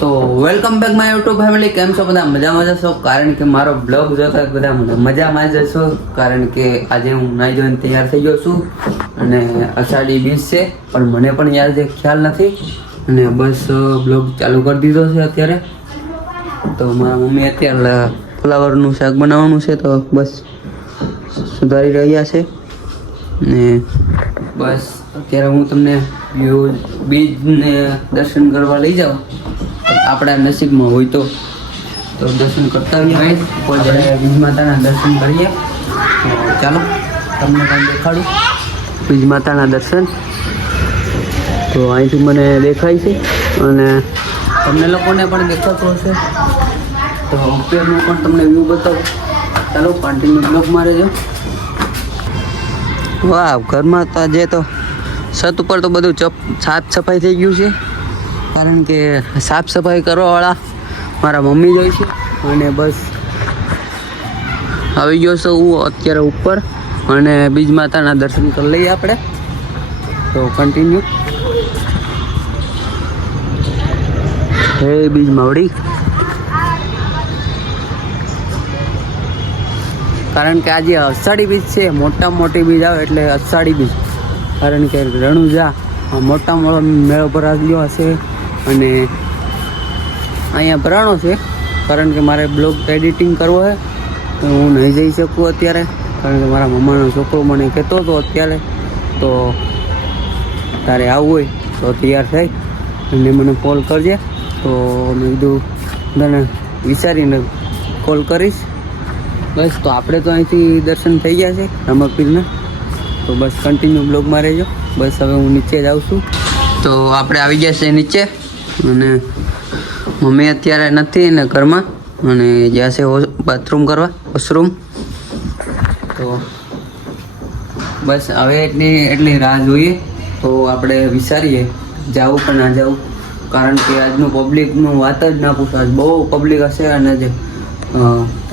તો welcome back my YouTube family. કેમ છો બધા? મજામાં જશો? કારણ કે મારો બ્લોગ જોતા બધા મજામાં જશો. કારણ કે આજે હું નાઈ ધોઈને તૈયાર થઈ ગયો છું અને અષાઢી બીજ છે, પણ મને પણ યાદ ખ્યાલ નથી અને બસ બ્લોગ ચાલુ કરી દીધો છે અત્યારે. તો મારા મમ્મી અત્યારે ફ્લાવરનું શાક બનાવવાનું છે, તો બસ સુધારી રહ્યા છે ને બસ અત્યારે હું તમને બીજને દર્શન કરવા લઈ જાઉં. આપણા નસીબમાં હોય તો દર્શન કરતા હોઈએ. બીજ માતાના દર્શન કરીએ. તો ચાલો તમને કાંઈ દેખાડું બીજ માતાના દર્શન. તો અહીંથી મને દેખાય છે અને તમને લોકોને પણ દેખાતું હશે. તો ઉપરનું પણ તમને વ્યૂ બતાવું. ચાલો કન્ટિન્યુ બ્લોગમાં રહેજો. વાહ, ઘરમાં તો આજે તો છત ઉપર તો બધું સાફ સફાઈ થઈ ગયું છે. કારણ કે સાફ સફાઈ કરવાવાળા મારા મમ્મી જ હોય છે અને બસ આવી ગયો છું હું અત્યારે ઉપર અને બીજ માતાના દર્શન કરી લઈએ આપણે. તો કન્ટિન્યુ. હે બીજ માવડી. કારણ કે આજે અષાઢી બીજ છે, મોટામાં મોટી બીજ આવે એટલે અષાઢી બીજ. કારણ કે રણુજા મોટા મેળો ભરાયો હશે અને અહીંયા ભરાણો છે. કારણ કે મારે બ્લોગ એડિટિંગ કરવો છે તો હું નહીં જઈ શકું અત્યારે. કારણ કે મારા મમ્માનો છોકરો મને કહેતો હતો અત્યારે, તો તારે આવવું હોય તો તૈયાર થઈ અને મને કોલ કરજે. તો મેં કીધું તને વિચારીને કોલ કરીશ. બસ તો આપણે તો અહીંથી દર્શન થઈ ગયા છે રમકપીરના. તો બસ કન્ટિન્યુ બ્લોગમાં રહેજો. બસ હવે હું નીચે જ આવું છું. તો આપણે આવી ગયા છે નીચે અને મમ્મી અત્યારે નથી ને ઘરમાં અને જ્યાં છે બાથરૂમ કરવા, વોશરૂમ. તો બસ હવે એટલી રાહ જોઈએ. તો આપણે વિચારીએ જવું કે ના જવું. કારણ કે આજનું પબ્લિકનું વાત જ ના પૂછો. આજ બહુ પબ્લિક હશે અને જે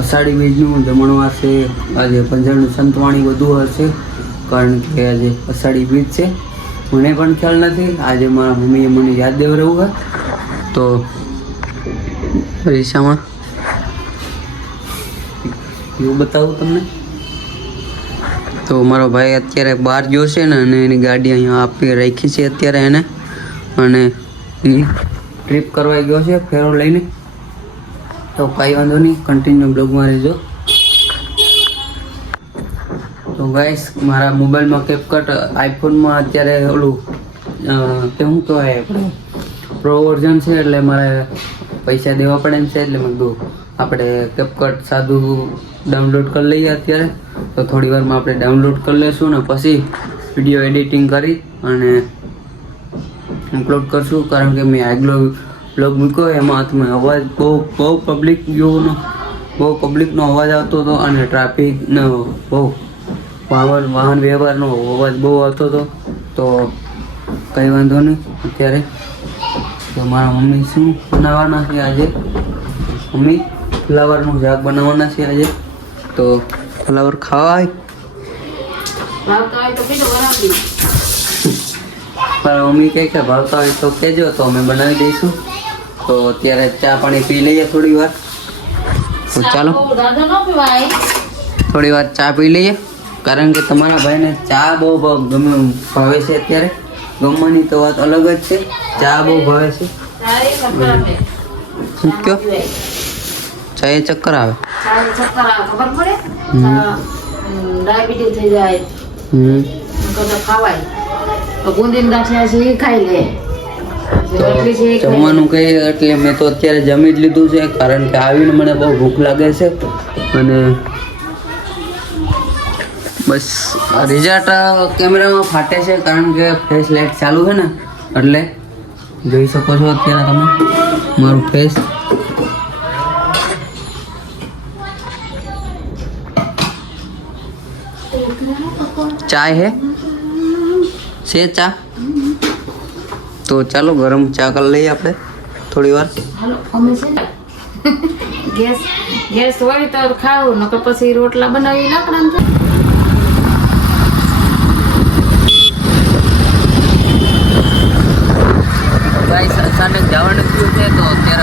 અષાઢી બીજનું જમણવાર છે, આજે ભજન સંતવાણી બધું હશે. કારણ કે આજે અષાઢી બીજ છે. મને પણ ખ્યાલ નથી. આજે મારા મમ્મીએ મને યાદ દેવડાવ્યું છે. તો પરીક્ષામાં એવું બતાવું તમને. તો મારો ભાઈ અત્યારે બહાર ગયો છે ને અને એની ગાડી અહીંયા આપી રાખી છે અત્યારે એને, અને ટ્રીપ કરવા ગયો છે ફેરો લઈને. તો કાંઈ વાંધો નહીં, કન્ટિન્યુ બ્લોગમાં રહેજો. તો ગાઈસ, મારા મોબાઈલમાં કેપકટ, આઈફોનમાં અત્યારે ઓલું કેવું કહેવાય આપણે પ્રો વર્ઝન છે એટલે મારે પૈસા દેવા પડે એમ છે. એટલે મેં કીધું આપણે કેપકટ સાદું ડાઉનલોડ કરી લઈએ અત્યારે. તો થોડી વારમાં આપણે ડાઉનલોડ કરી લઈશું ને પછી વિડીયો એડિટિંગ કરી અને અપલોડ કરશું. કારણ કે મેં આગલો બ્લોગ મૂક્યો એમાં તમે અવાજ બહુ પબ્લિકનો અવાજ આવતો હતો અને ટ્રાફિકનો બહુ વાહન વ્યવહારનો અવાજ બહુ આવતો હતો. તો કંઈ વાંધો નહીં. અત્યારે તો મારા મમ્મી શું બનાવવાના છે આજે? મમ્મી ફ્લાવરનું શાક બનાવવાના છે આજે. તો ફ્લાવર ખાવા હોય મારા મમ્મી કહે કે ભાવતા હોય તો કહેજો, તો અમે બનાવી દઈશું. તો અત્યારે ચા પાણી પી લઈએ થોડી વાર. તો ચાલો થોડી વાર ચા પી લઈએ. કારણ કે તમારા ભાઈને ચા બહુ ભાવે છે અત્યારે. ગમવાની તો વાત અલગ જ છે, ચા બહુ ભાવે છે. શું કયો? ચા એ ચક્કર આવે, ખબર પડે? ડાયાબિટીસ થઈ જાય. ખવાય તો ગુંદીન ગાંઠિયા છે એ ખાઈ લે. જમવાનું કઈ એટલે મેં તો અત્યારે જમી જ લીધું છે. કારણ કે આવીને મને બહુ ભૂખ લાગે છે અને બસ રિઝલ્ટ કેમેરામાં ફાટે છે. કારણ કે ફેસ લાઇટ ચાલુ છે ને એટલે જોઈ શકો છો અત્યારે તમે મારું ફેસ. ચાય હે છે ચા? તો ચાલો ગરમ ચા કરી લઈએ આપણે થોડી વાર. ગેસ હોય તો ખાવું, નકર પછી રોટલા બનાવી લાકડા. ગાઈસ અચાનક જવાનું થયું છે તો અત્યારે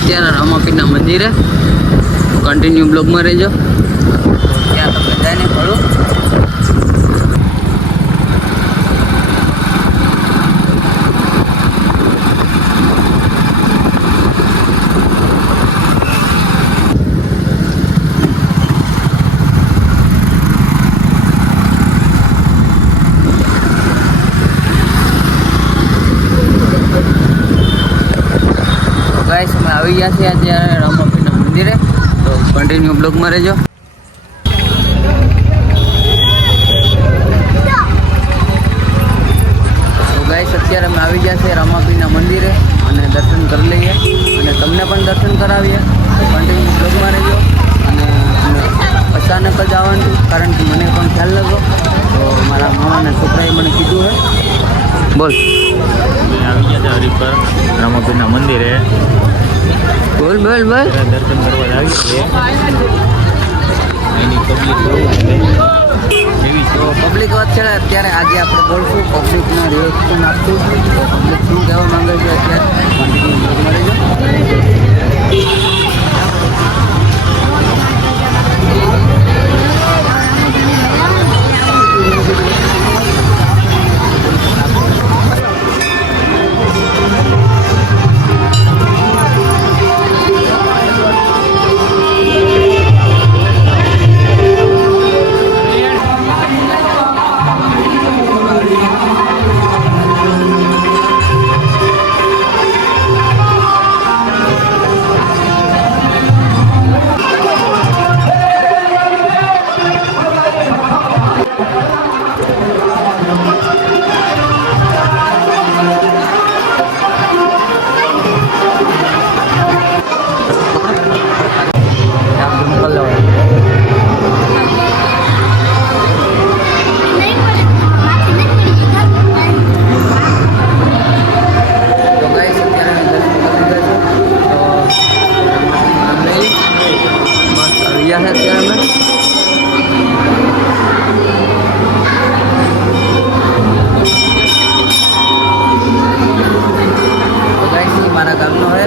અત્યારે રામાપીરના મંદિરે, કન્ટિન્યુ બ્લોગમાં રહેજો. ત્યાં તો બધાને ફળું. ગાઈસ અમે આવી ગયા છીએ અત્યારે રામાપીરના મંદિરે, તો કન્ટિન્યુ બ્લોગમાં રહેજો. તો ગાઈસ અત્યારે અમે આવી ગયા છીએ રામાપીરના મંદિરે અને દર્શન કરી લઈએ અને તમને પણ દર્શન કરાવીએ. તો કન્ટિન્યુ બ્લોગમાં રહેજો. અને અચાનક જ આવવાનું કારણ કે મને પણ ખ્યાલ નહોતો, તો મારા મામાના છોકરાએ મને કીધું છે. બોલ. આવી ગયા છે હરિપર રામાપીરના મંદિરે. બોલ બોલ બોલ. દર્શન કરવા આવી છે. એની પબ્લિક બહુ એવી તો પબ્લિક વાત છે અત્યારે આજે આપણે બોલશું, પબ્લિકના રિએક્શન આપશું. તો પબ્લિક શું કહેવા માંગે છે અત્યારે કન્ટિન્યુ બ્લોગમાં રહેજો. મારા ગામનો હોય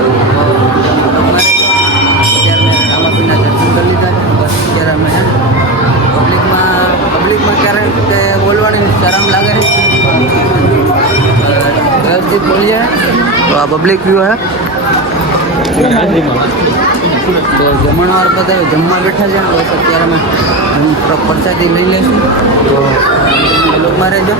અત્યારે મેં રામાપીના દર્શન કરી લીધા છે. બસ અત્યારે અમે પબ્લિકમાં ક્યારેક તે બોલવાની શરમ લાગે છે, વ્યવસ્થિત બોલીએ. તો આ પબ્લિક વ્યૂ હે. તો જમણવાર બધા જમવા બેઠા છે. બસ અત્યારે અમે પ્રસાદી લઈ લઈશું. તો લોકમાં રહેજો.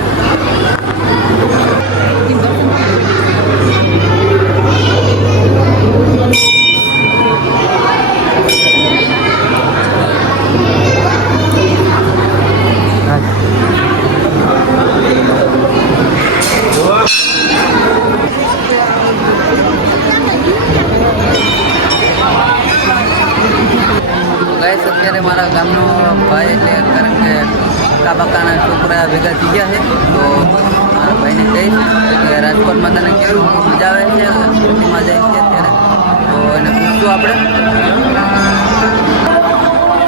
ગાઈસ અત્યારે મારા ગામનો ભાઈ એટલે કારણ કે કાબાકાના છોકરા ભેગા થઈ ગયા છે. તો મારા ભાઈને કહીશ કે રાજકોટમાં તને કેવું મજા આવે છે, સિટીમાં જાય છે અત્યારે, તો એને પૂછશું આપણે.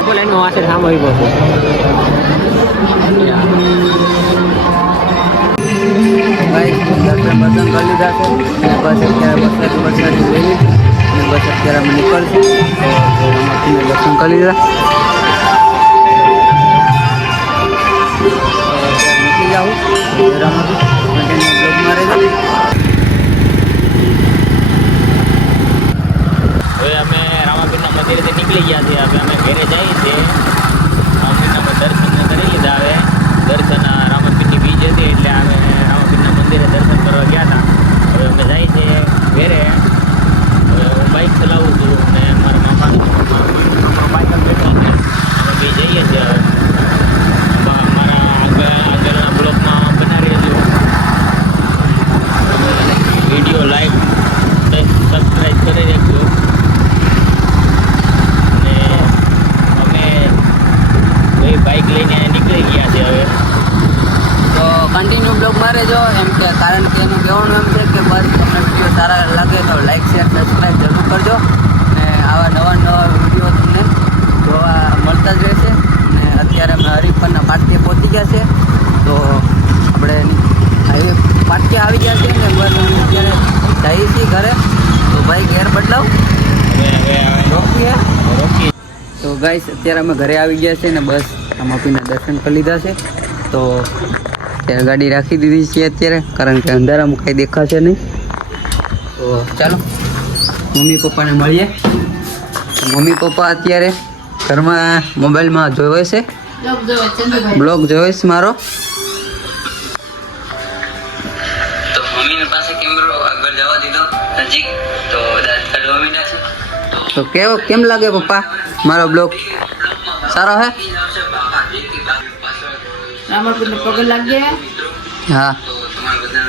બોલે એનો વાસે સાંભળી ગયો છે. ભાઈ દર્શન કરી લીધા છે અને બસ અત્યારે વરસાદી લઈ લીધી અને બસ અત્યારે અમે નીકળશું. તો દર્શન કરી લીધા. નીકળી જાઉં કન્ટિન્યુ બ્લોગમાં રહેજો. હવે અમે રામાપીરના મંદિરેથી નીકળી ગયા છીએ. હવે અમે ઘરે જઈએ છીએ. રામાપીરના દર્શન કરી લીધા. હવે દર્શન રામાપીરની બીજ હતી એટલે અમે રામાપીરના મંદિરે દર્શન કરવા ગયા હતા. હવે અમે જઈએ છીએ ઘરે. હવે હું બાઇક ચલાવું છું અને મારા મામા બાઇક જ બેઠો છે. અમે બી જઈએ છીએ. હવે મારા આગળના બ્લોગમાં બનાવી રહેજો. વિડીયો લાઈક સબસ્ક્રાઈબ કરી રાખજો. અને અમે ભાઈ બાઇક લઈને નીકળી ગયા છે હવે. તો કન્ટિન્યુ બ્લોગમાં રહેજો. એમ કે કારણ કે એનું કહેવાનું એમ છે કે બસ તમને વિડીયો સારા લાગે તો લાઈક શેર સબસ્ક્રાઈબ જરૂર કરજો. અને આવા નવા વિડીયો તમને જોવા મળતા જ રહેશે. અને અત્યારે અમે હરિપરના પાટકે પહોંચી ગયા છે. તો આપણે હાઈવે પાટકે આવી ગયા છે ને બસ અમે અત્યારે જઈએ છીએ ઘરે. તો ભાઈ ઘેર બદલાવ. હવે રોકી હે? રોકી. તો ગાઈસ અત્યારે અમે ઘરે આવી ગયા છે ને બસ રામાપીરના દર્શન કરી લીધા છે. તો અત્યારે ગાડી રાખી દીધી છે અત્યારે, કારણ કે અંધારામાં કંઈ દેખાશે નહીં. તો ચાલો મમ્મી પપ્પાને મળીએ. મમ્મી પપ્પા અત્યારે ઘરમાં મોબાઈલમાં જોવે છે, બ્લોગ જોવે છે મારો. તો મમ્મીને પાસે કેમેરો આગળ જવા દીધો નજીક, તો દાંત કાઢવા માંડ્યા છે. તો કેમ લાગે પપ્પા મારો બ્લોગ? સારો હે? રામાપીરને પગે લાગી ગયા. હા,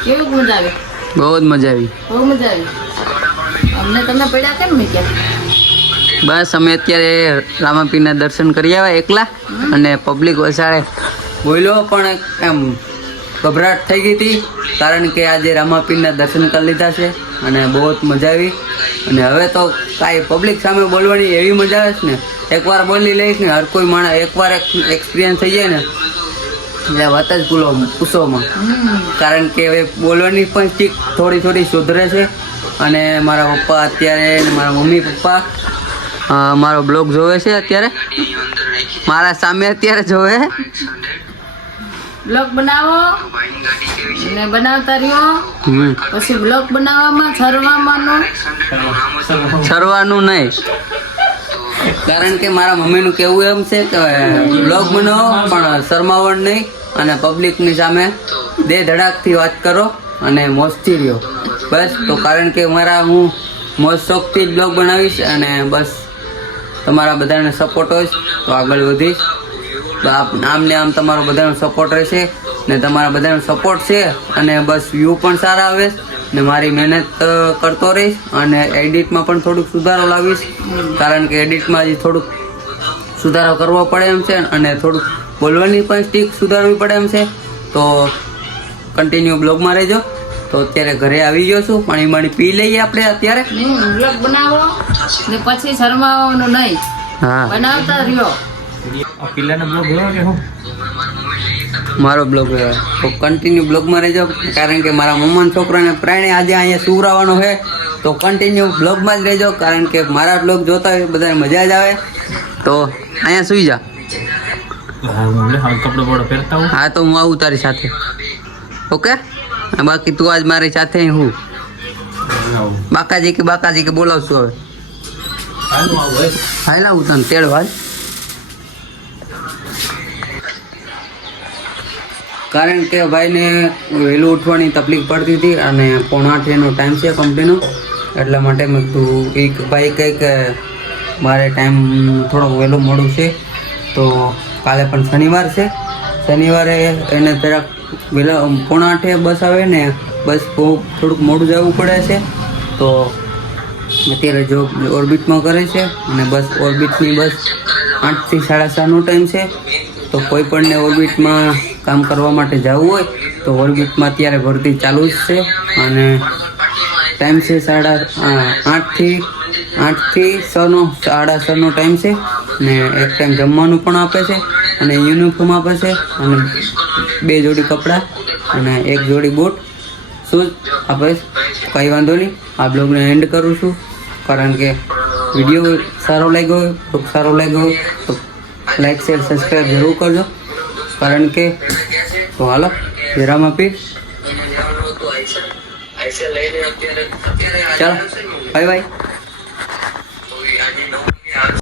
કેવી મજા આવી? બહુ જ મજા આવી. બહુ મજા આવી. અમને તમે પડ્યા કેમ નહીં ક્યાં? બસ અમે અત્યારે રામાપીરના દર્શન કરી આવ્યા એકલા, અને પબ્લિક વસાડે બોલ્યો પણ એમ ગભરાટ થઈ ગઈ હતી, કારણ કે આજે રામાપીરના દર્શન કરી લીધા છે અને બહુ જ મજા આવી. અને હવે તો કાંઈ પબ્લિક સામે બોલવાની એવી મજા આવે છે ને, એકવાર બોલી લઈશ ને હર કોઈ માણસ એકવાર એક્સપિરિયન્સ થઈ જાય ને એટલે વાત જ પૂછોમાં. કારણ કે હવે બોલવાની પણ સ્ટીક થોડી સુધરે છે. અને મારા પપ્પા અત્યારે, મારા મમ્મી પપ્પા મારો બ્લોગ જોવે છે અત્યારે, મારા સામે અત્યારે જોવે. બ્લોગ બનાવો ને બનાવતા રહ્યો. પછી બ્લોગ બનાવવામાં સરવાનું નહીં, કારણ કે મારા મમ્મીનું કહેવું એમ છે કે બ્લોગ બનાવો પણ શરમાવણ નહીં, અને પબ્લિકની સામે દે ધડાકથી વાત કરો અને મોજથી રહ્યો. બસ તો કારણ કે હું મોજ શોખથી જ બ્લોગ બનાવીશ, અને બસ તમારા બધાને સપોર્ટ હોય તો આગળ વધીશ. તો આમ ને આમ તમારો બધાનો સપોર્ટ રહેશે, ને તમારા બધાનો સપોર્ટ છે અને બસ વ્યૂ પણ સારા આવે, ને મારી મહેનત કરતો રહીશ, અને એડિટમાં પણ થોડુંક સુધારો લાવીશ, કારણ કે એડિટમાં હજી થોડુંક સુધારો કરવો પડે એમ છે, અને થોડુંક બોલવાની પણ સ્ટીક સુધારવી પડે એમ છે. તો કન્ટિન્યુ બ્લોગમાં રહેજો. તો અત્યારે ઘરે આવી ગયો છું, પાણી પી લઈએ આપણે અત્યારે. બ્લોગ બનાવો ને પછી શરમાવાનું નહીં. હા, બનાવતા રહ્યો. આ પિલ્લાનો બ્લોગ જોયો કે હું? મારો બ્લોગ તો કન્ટિન્યુ બ્લોગમાં રહેજો, કારણ કે મારા મમ્માના છોકરાને પ્રાણે આજે અહીંયા સુવરાવાનો છે. તો કન્ટિન્યુ બ્લોગમાં જ રહેજો, કારણ કે મારા બ્લોગ જોતા હોય બધાને મજા જ આવે. તો અહીંયા સુઈ જા. કપડો બડો પહેરતા હું. હા, તો હું આવું તારી સાથે. ઓકે, બાકી તું આજ મારી સાથે હું બાકાજી કે બોલાવશું હવે. હાલ આવું તને તેડવા. કારણ કે ભાઈને વહેલું ઉઠવાની તકલીફ પડતી હતી, અને 7:30 ટાઈમ છે કંપનીનો, એટલા માટે મેં કીધું એક ભાઈ કંઈક મારે ટાઈમ થોડોક વહેલું મોડું છે. તો કાલે પણ શનિવાર છે, શનિવારે એને જરાક વહેલા 7:30 બસ આવે ને, બસ થોડુંક મોડું જવું પડે છે. તો અત્યારે જોબ ઓર્બિટમાં કરે છે, અને બસ ઓર્બિટની બસ 8 થી 7:30નો ટાઈમ છે. તો કોઈ પણને ઓર્બિટમાં કામ કરવા માટે જવું હોય તો ઓર્બિટમાં અત્યારે ભરતી ચાલુ જ છે, અને ટાઈમ છે 8 થી 6નો 6:30નો ટાઈમ છે. ને એક ટાઈમ જમવાનું પણ આપે છે, અને યુનિફોર્મ આપે છે, અને 2 જોડી કપડાં અને 1 જોડી બૂટ શૂઝ આપે છે. કંઈ વાંધો નહીં, આ બ્લોગને એન્ડ કરું છું, કારણ કે વિડીયો સારો લાગ્યો હોય તો લાઈક શેર સબસ્ક્રાઈબ જરૂર કરજો. કારણ કે તો હાલો રામાપીર, ચાલો બાય બાય.